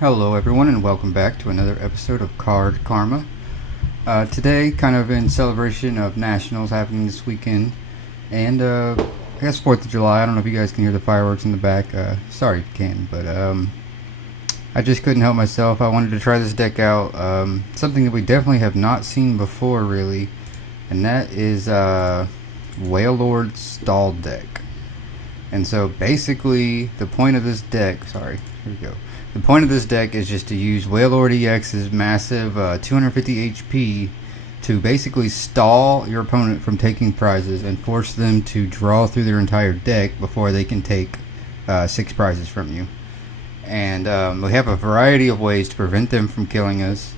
Hello everyone and welcome back to another episode of Card Karma. Today, kind of in celebration of Nationals happening this weekend, and I guess 4th of July. I don't know if you guys can hear the fireworks in the back. Sorry if you can, but I just couldn't help myself. I wanted to try this deck out. Something that we definitely have not seen before, really, and that is Wailord stall deck. And so basically, the point of this deck, here we go. The point of this deck is just to use Wailord EX's massive 250 HP to basically stall your opponent from taking prizes and force them to draw through their entire deck before they can take 6 prizes from you. And we have a variety of ways to prevent them from killing us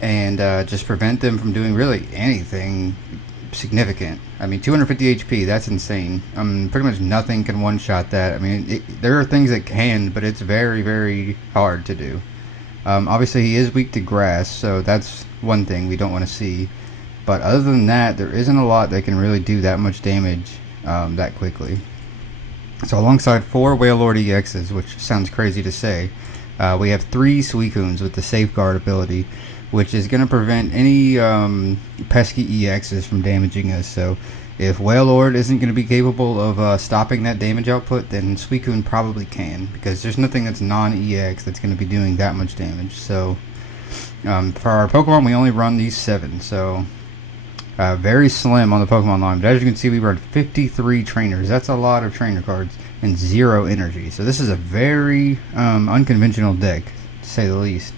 and just prevent them from doing really anything significant. I mean, 250 HP, that's insane. Pretty much nothing can one-shot that. I mean, there are things that can, but it's very, very hard to do. Obviously, he is weak to grass, so that's one thing we don't want to see. But other than that, there isn't a lot that can really do that much damage that quickly. So alongside 4 Wailord EXs, which sounds crazy to say, we have 3 Suicunes with the Safeguard ability, which is going to prevent any pesky EXs from damaging us. So if Wailord isn't going to be capable of stopping that damage output, then Suicune probably can, because there's nothing that's non-EX that's going to be doing that much damage. So for our Pokemon, we only run these 7, so very slim on the Pokemon line. But as you can see, we run 53 trainers. That's a lot of trainer cards and 0 energy. So this is a very unconventional deck, to say the least.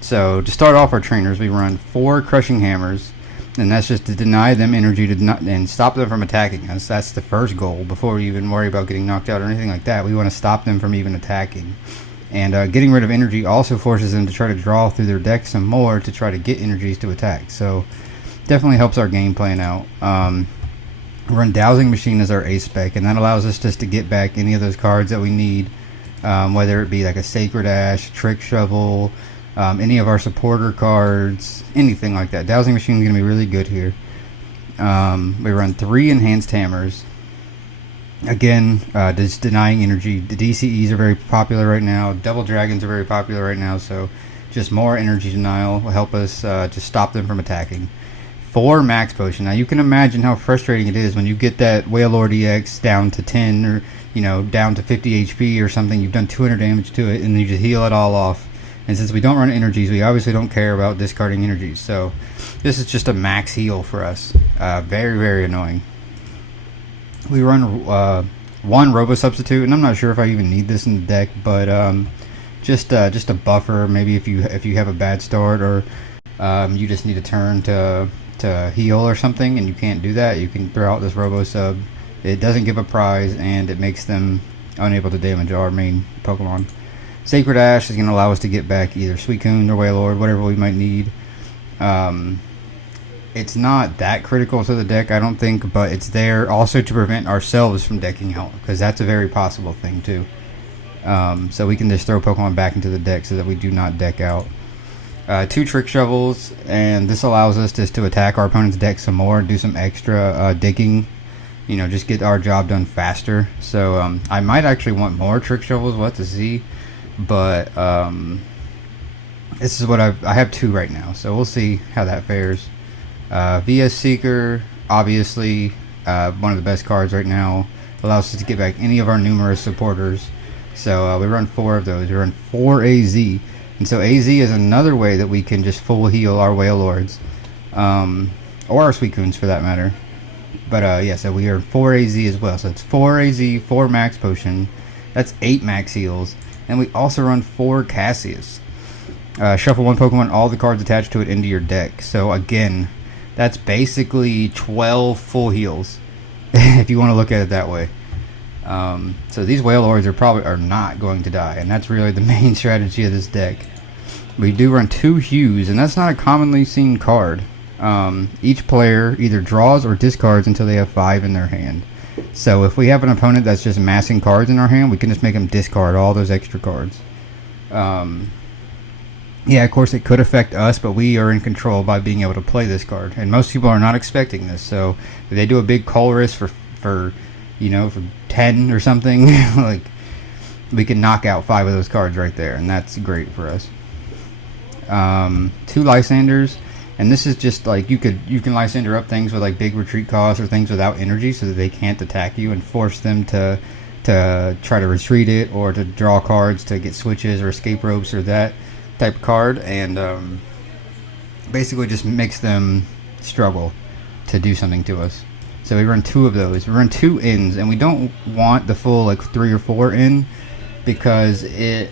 So to start off our trainers, we run 4 Crushing Hammers, and that's just to deny them energy and stop them from attacking us. That's the first goal before we even worry about getting knocked out or anything like that. We want to stop them from even attacking. And getting rid of energy also forces them to try to draw through their deck some more to try to get energies to attack. So definitely helps our game plan out. Run Dowsing Machine as our ace spec, and that allows us just to get back any of those cards that we need, whether it be like a Sacred Ash, Trick Shovel, any of our supporter cards, anything like that. Dowsing Machine is going to be really good here. We run 3 Enhanced Hammers. Again, just denying energy. The DCEs are very popular right now. Double Dragons are very popular right now, so just more energy denial will help us to stop them from attacking. 4 Max Potion. Now you can imagine how frustrating it is when you get that Wailord EX down to 10 or down to 50 HP or something. You've done 200 damage to it and you just heal it all off. And since we don't run energies, we obviously don't care about discarding energies. So this is just a max heal for us. Very, very annoying. We run 1 Robo Substitute, and I'm not sure if I even need this in the deck, but just a buffer. Maybe if you have a bad start or you just need a turn to heal or something, and you can't do that, you can throw out this Robo Sub. It doesn't give a prize, and it makes them unable to damage our main Pokemon. Sacred Ash is going to allow us to get back either Suicune or Wailord, whatever we might need. It's not that critical to the deck, I don't think, but it's there also to prevent ourselves from decking out, because that's a very possible thing too. So we can just throw Pokemon back into the deck so that we do not deck out. 2 Trick Shovels, and this allows us just to attack our opponent's deck some more, do some extra digging, just get our job done faster. So I might actually want more Trick Shovels, we'll have to see. But this is what I have 2 right now, so we'll see how that fares. VS Seeker, obviously one of the best cards right now, allows us to get back any of our numerous supporters. So we run 4 of those. We run 4 AZ, and so AZ is another way that we can just full heal our Wailords, or our Suicunes for that matter. But yeah, so we are 4 AZ as well. So it's 4 AZ, 4 Max Potion. That's 8 Max Heals. And we also run 4 Cassius. Shuffle 1 Pokemon, all the cards attached to it into your deck. So again, that's basically 12 full heals, if you want to look at it that way. So these Wailords are not going to die, and that's really the main strategy of this deck. We do run 2 Hues, and that's not a commonly seen card. Each player either draws or discards until they have 5 in their hand. So if we have an opponent that's just massing cards in our hand, we can just make them discard all those extra cards. Yeah, of course it could affect us, but we are in control by being able to play this card. And most people are not expecting this, so if they do a big call risk for 10 or something, like, we can knock out 5 of those cards right there, and that's great for us. 2 Lysanders, and this is just like you can Lysander up things with like big retreat costs or things without energy, so that they can't attack you and force them to try to retreat it or to draw cards to get switches or escape ropes or that type of card, and basically just makes them struggle to do something to us. So we run 2 of those. We run 2 ins, and we don't want the full like 3 or 4 in, because it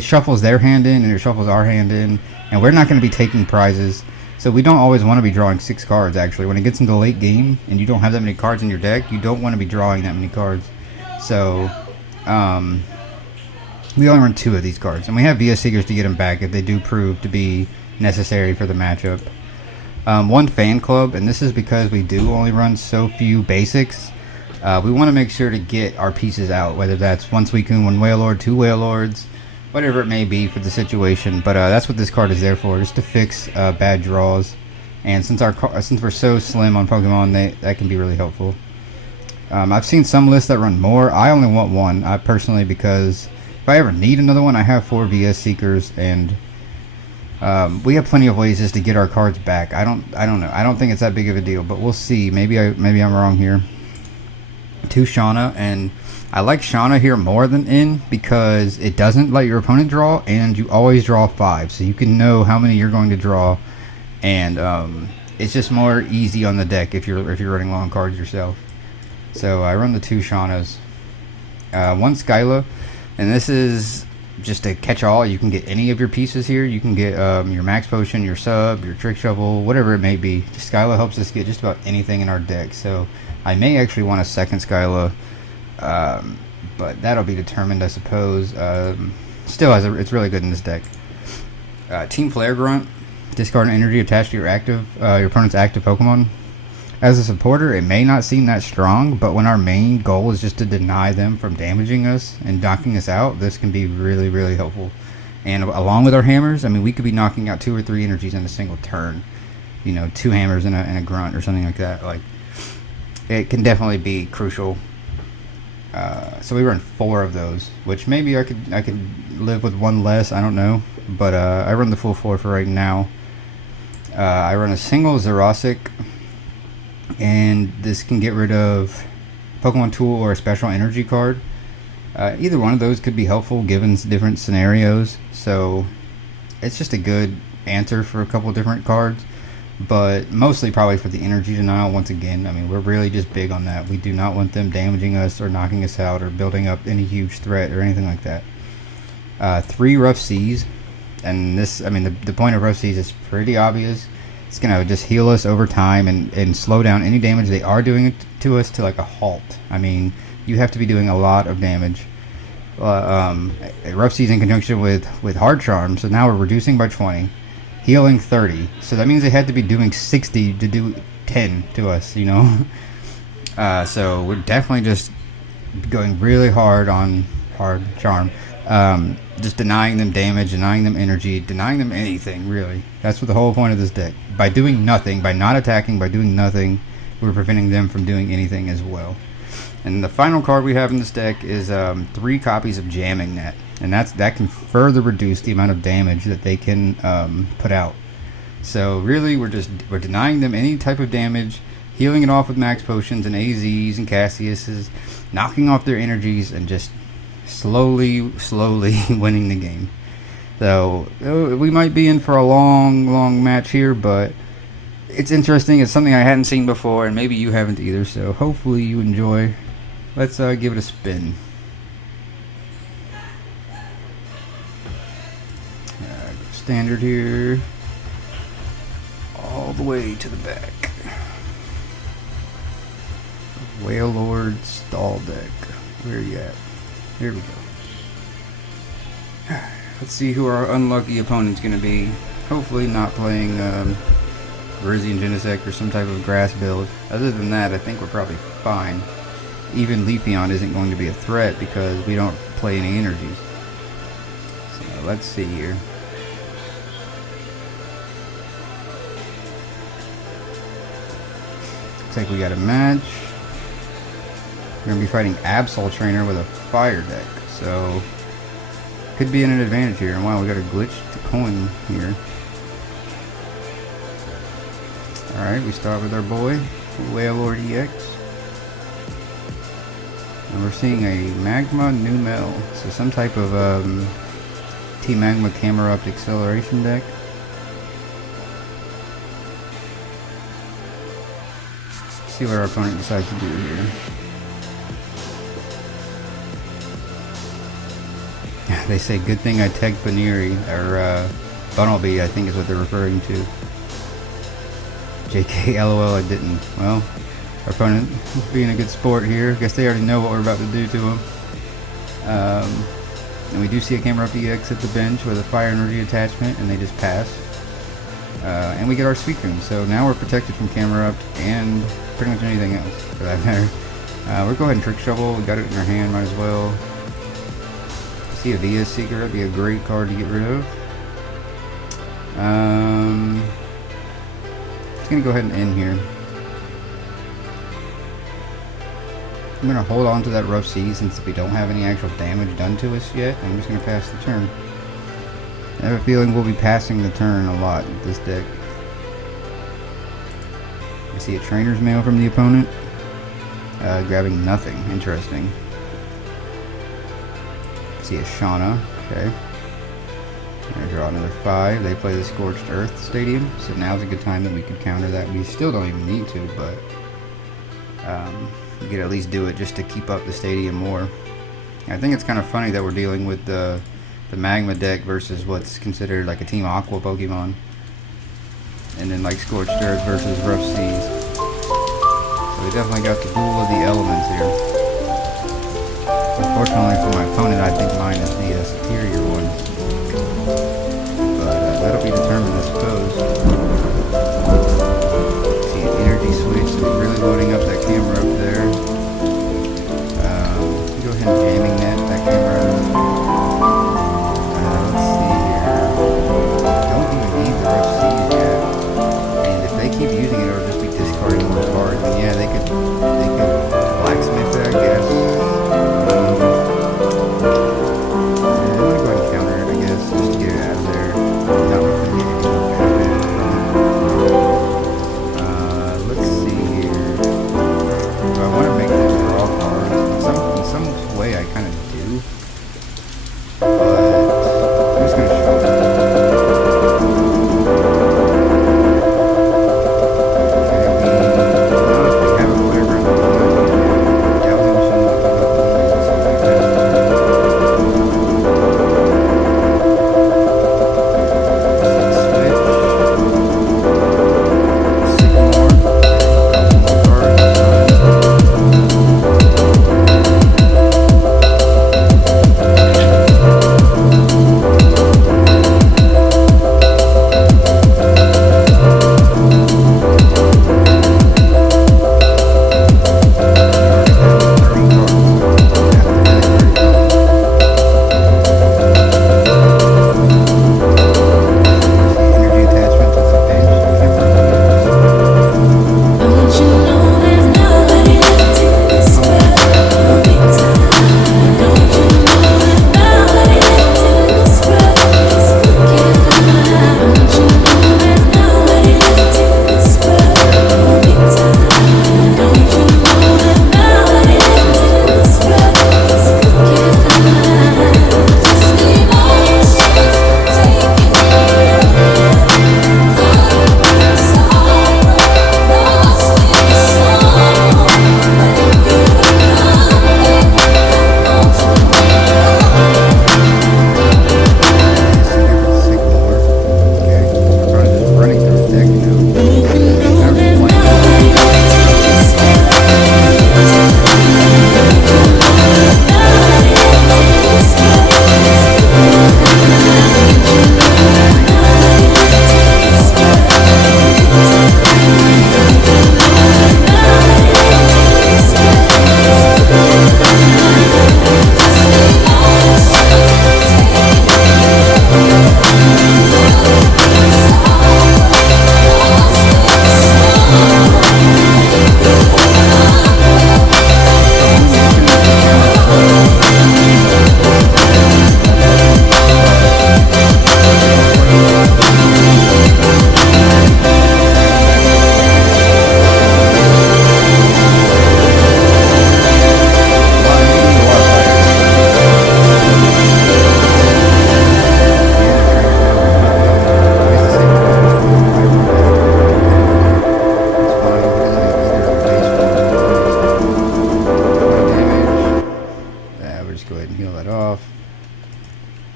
shuffles their hand in and it shuffles our hand in, and we're not going to be taking prizes. So we don't always want to be drawing 6 cards, actually. When it gets into the late game and you don't have that many cards in your deck, you don't want to be drawing that many cards. So we only run 2 of these cards, and we have VS Seekers to get them back if they do prove to be necessary for the matchup. 1 Fan Club, and this is because we do only run so few basics. We want to make sure to get our pieces out, whether that's 1 Suicune, 1 Wailord, 2 Wailords, whatever it may be for the situation. But that's what this card is there for, just to fix bad draws. And since we're so slim on Pokemon, that can be really helpful. I've seen some lists that run more. I only want 1, personally, because if I ever need another one, I have 4 VS Seekers, and we have plenty of ways just to get our cards back. I don't know. I don't think it's that big of a deal, but we'll see. Maybe I'm wrong here. 2 Shauna, and I like Shauna here more than in, because it doesn't let your opponent draw, and you always draw 5, so you can know how many you're going to draw, and it's just more easy on the deck if you're running long cards yourself. So I run the 2 Shaunas. 1 Skyla, and this is just a catch-all. You can get any of your pieces here. You can get your Max Potion, your Sub, your Trick Shovel, whatever it may be. Skyla helps us get just about anything in our deck, so I may actually want a second Skyla, but that'll be determined, I suppose. Still, it's really good in this deck. Team Flare Grunt, discard an energy attached to your opponent's active Pokemon. As a supporter, it may not seem that strong, but when our main goal is just to deny them from damaging us and knocking us out, this can be really, really helpful. And along with our hammers, I mean, we could be knocking out 2 or 3 energies in a single turn. 2 hammers and a grunt or something like that. Like, it can definitely be crucial. So we run 4 of those, which maybe I could live with 1 less. I don't know, but I run the full 4 for right now. I run a single Zerosic, and this can get rid of Pokemon Tool or a special energy card. Either one of those could be helpful given different scenarios, so it's just a good answer for a couple different cards, but mostly probably for the energy denial. Once again, I mean, we're really just big on that. We do not want them damaging us or knocking us out or building up any huge threat or anything like that. 3 Rough Seas, and this, I mean, the point of Rough Seas is pretty obvious. It's going to just heal us over time and slow down any damage they are doing to us to like a halt. I mean, you have to be doing a lot of damage. Rough Seas in conjunction with Hard Charm, so now we're reducing by 20, healing 30. So that means they had to be doing 60 to do 10 to us, So we're definitely just going really hard on Hard Charm. Just denying them damage, denying them energy, denying them anything, really. That's what the whole point of this deck. By doing nothing, by not attacking, by doing nothing, we're preventing them from doing anything as well. And the final card we have in this deck is 3 copies of Jamming Net. And that can further reduce the amount of damage that they can put out. So really, we're denying them any type of damage, healing it off with Max Potions and AZs and Cassiuses, knocking off their energies, and just slowly winning the game. So we might be in for a long match here, but it's interesting. It's something I hadn't seen before, and maybe you haven't either, so hopefully you enjoy. Let's give it a spin. Standard here, all the way to the back. Wailord stall deck. Where are you at? Here we go. Let's see who our unlucky opponent's going to be. Hopefully not playing Rizzy and Genesect or some type of grass build. Other than that, I think we're probably fine. Even Leafeon isn't going to be a threat because we don't play any energies. So let's see here. Looks like we got a match. We're going to be fighting Absol Trainer with a fire deck. So, could be an advantage here. And wow, we got a glitch to coin here. Alright, we start with our boy, Wailord EX. And we're seeing a Magma Numel. So some type of T-Magma Camera Up Acceleration deck. Let's see what our opponent decides to do here. They say, good thing I tagged Baneri, or Bunnelby, I think is what they're referring to. JK, LOL, I didn't. Well, our opponent being a good sport here. Guess they already know what we're about to do to him. And we do see a Camera Up EX at the bench with a Fire Energy attachment, and they just pass. And we get our Suicune, so now we're protected from Camera Up and pretty much anything else for that matter. We'll go ahead and Trick Shovel. We got it in our hand, might as well. See a Via Seeker, that'd be a great card to get rid of. Just gonna go ahead and end here. I'm gonna hold on to that Rough Sea since we don't have any actual damage done to us yet. I'm just gonna pass the turn. I have a feeling we'll be passing the turn a lot with this deck. I see a Trainer's Mail from the opponent. Grabbing nothing. Interesting. I see a Shauna. Okay. I draw another 5. They play the Scorched Earth Stadium, so now's a good time that we could counter that. We still don't even need to, but we could at least do it just to keep up the stadium more. I think it's kind of funny that we're dealing with the Magma deck versus what's considered like a Team Aqua Pokemon, and then like Scorched Earth versus Rough Seas. So we definitely got the duel of the elements here. Unfortunately for my opponent, I think mine is the superior one. But that'll be determined, I suppose. See an energy switch, so we're really loading up that camera up there. Go ahead and jamming that camera. Let's see here. Don't even need the Rough Seas yet. And if they keep using it, it'll just be discarding more cards. And yeah, they could blacksmith it, I guess.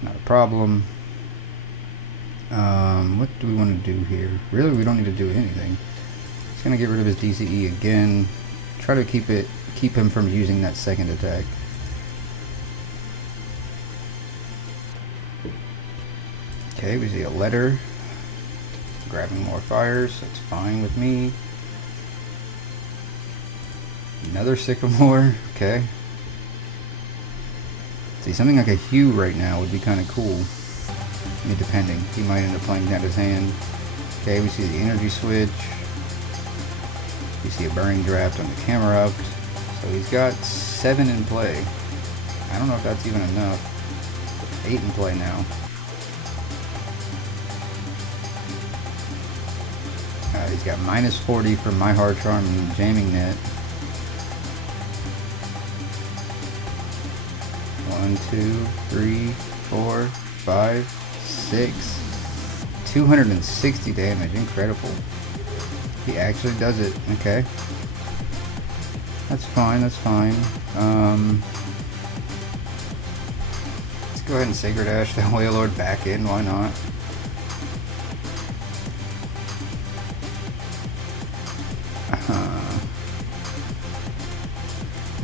not a problem. What do we want to do here? Really, we don't need to do anything. Just gonna get rid of his DCE again. Try to keep him from using that second attack. Okay, we see a letter. Grabbing more fires, that's fine with me. Another sycamore, okay. See, something like a hue right now would be kind of cool. I mean, depending. He might end up playing down his hand. Okay, we see the energy switch. We see a burning draft on the camera up. So he's got 7 in play. I don't know if that's even enough. 8 in play now. He's got minus 40 from my hard charm and jamming net. 1, 2, 3, 4, 5, 6. 260 damage. Incredible. He actually does it. Okay. That's fine. That's fine. Let's go ahead and Sacred Ash the Wailord back in. Why not?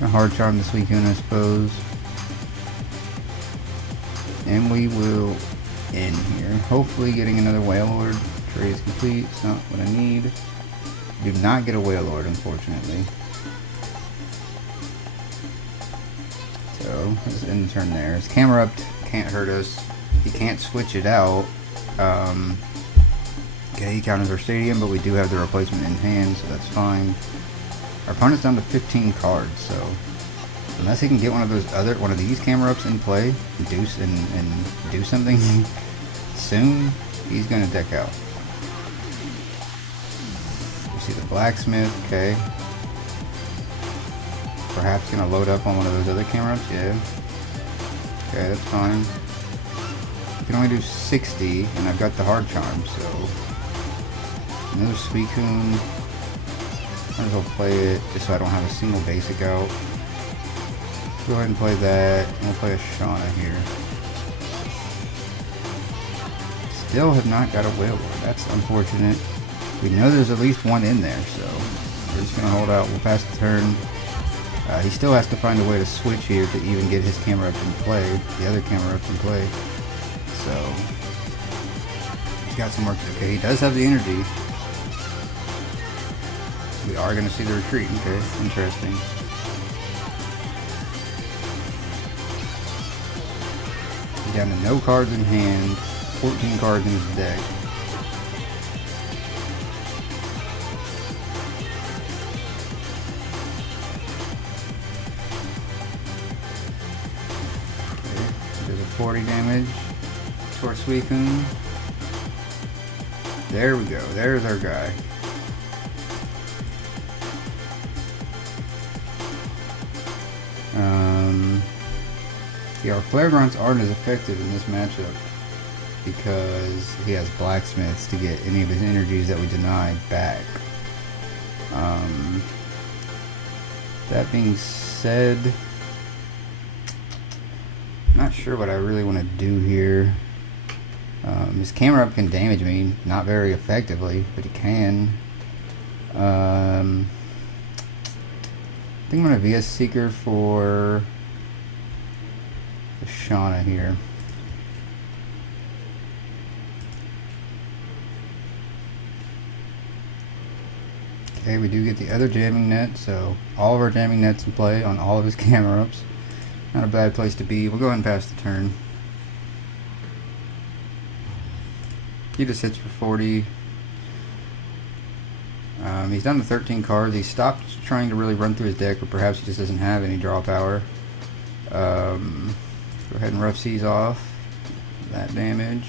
A hard charm this weekend, I suppose. And we will end here. Hopefully getting another Wailord. Trade is complete. It's not what I need. Do not get a Wailord, unfortunately. So, let's end the turn there. His camera up can't hurt us. He can't switch it out. Okay, he counters our stadium, but we do have the replacement in hand, so that's fine. Our opponent's down to 15 cards, so unless he can get one of these camera ups in play and do something soon, he's gonna deck out. We see the blacksmith, okay. Perhaps gonna load up on one of those other camera ups, yeah. Okay, that's fine. I can only do 60, and I've got the hard charm, so another Suicune. Might as well play it just so I don't have a single basic out. Go ahead and play that, and we'll play a Shauna here. Still have not got a Wailord. That's unfortunate. We know there's at least one in there, so we're just gonna hold out. We'll pass the turn. He still has to find a way to switch here to even get his camera up in play, the other camera up in play. So he's got some work to do. Okay, he does have the energy. We are going to see the retreat. Okay, interesting. He's down to no cards in hand, 14 cards in his deck. Okay, there's a 40 damage to our Suicune. There we go. There's our guy. Yeah, our Flare Grunts aren't as effective in this matchup because he has Blacksmiths to get any of his energies that we denied back. That being said, I'm not sure what I really want to do here. His camera up can damage me, not very effectively, but he can. I think I'm going to VS Seeker for the Shauna here. Okay, we do get the other jamming net, so all of our jamming nets in play on all of his camera ups. Not a bad place to be. We'll go ahead and pass the turn. He just hits for 40. He's down to 13 cards. He stopped trying to really run through his deck, or perhaps he just doesn't have any draw power. Go ahead and Rough Seas off that damage.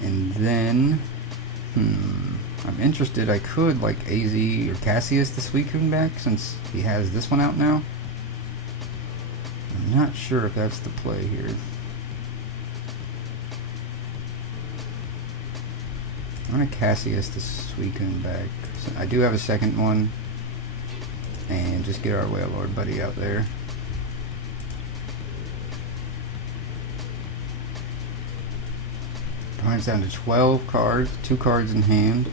And then, I'm interested. I could like AZ or Cassius the Suicune back since he has this one out now. I'm not sure if that's the play here. I'm going to Cassius the Suicune back. So I do have a second one. And just get our Wailord buddy out there. Opponent's down to 12 cards, 2 cards in hand.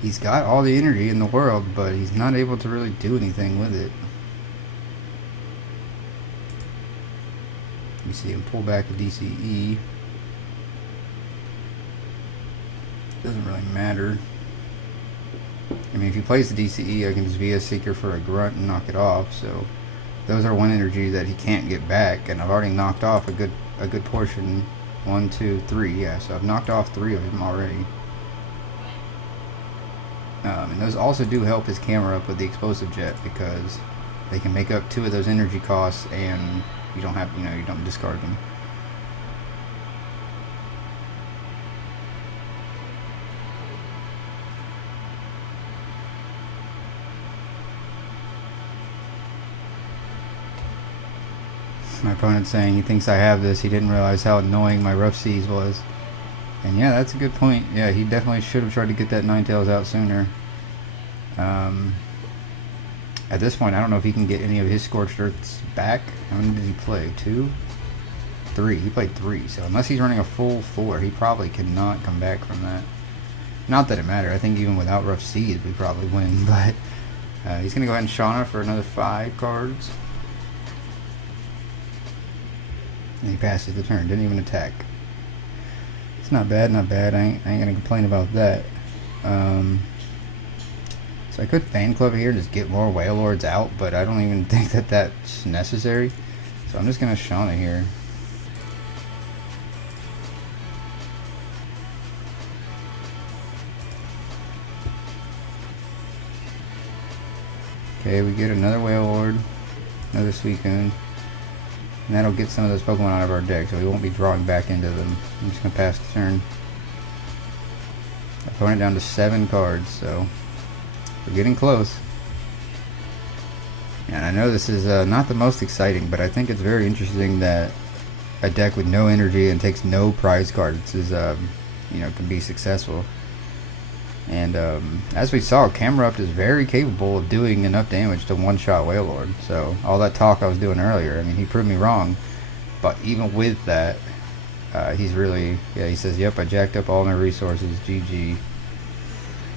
He's got all the energy in the world, but he's not able to really do anything with it. Let me see him pull back a DCE. Doesn't really matter. I mean, if he plays the DCE, I can just VS Seeker for a grunt and knock it off. So those are 1 energy that he can't get back, and I've already knocked off a good portion. 1, 2, 3. Yeah, so I've knocked off 3 of them already. And those also do help his camera up with the explosive jet, because they can make up 2 of those energy costs, and you don't have, you don't discard them. My opponent's saying he thinks I have this. He didn't realize how annoying my Rough Seas was. And yeah, that's a good point. Yeah, he definitely should have tried to get that Ninetales out sooner. At this point, I don't know if he can get any of his Scorched Earths back. How many did he play? 2? 3. He played 3. So unless he's running a full 4, he probably cannot come back from that. Not that it mattered. I think even without Rough Seas, we probably win. But he's going to go ahead and Shauna for another 5 cards. And he passes the turn. Didn't even attack. It's not bad, not bad. I ain't gonna complain about that. So I could Fan Club here and just get more Wailords out, but I don't even think that that's necessary. So I'm just gonna Shauna here. Okay, we get another Wailord, another Suicune. And that'll get some of those Pokemon out of our deck, so we won't be drawing back into them. I'm just going to pass the turn. Opponent down to 7 cards, so we're getting close. And I know this is not the most exciting, but I think it's very interesting that a deck with no energy and takes no prize cards is, can be successful. And as we saw, Camerupt is very capable of doing enough damage to one-shot Wailord. So all that talk I was doing earlier, I mean, he proved me wrong. But even with that, he's really, he says, yep, I jacked up all my resources, GG.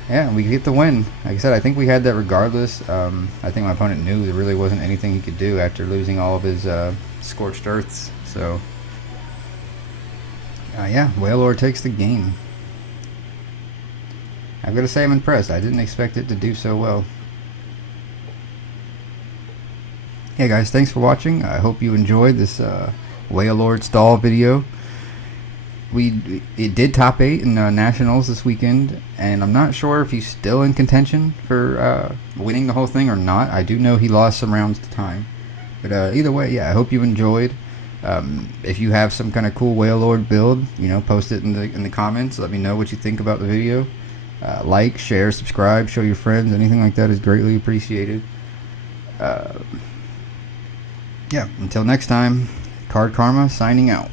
Yeah, we get the win. Like I said, I think we had that regardless. I think my opponent knew there really wasn't anything he could do after losing all of his Scorched Earths. So, yeah, Wailord takes the game. I've got to say I'm impressed. I didn't expect it to do so well. Hey guys, thanks for watching. I hope you enjoyed this Wailord stall video. It did top 8 in Nationals this weekend, and I'm not sure if he's still in contention for winning the whole thing or not. I do know he lost some rounds to time. But either way, yeah, I hope you enjoyed. If you have some kind of cool Wailord build, post it in the comments. Let me know what you think about the video. Like, share, subscribe, show your friends. Anything like that is greatly appreciated. Yeah, until next time, Card Karma signing out.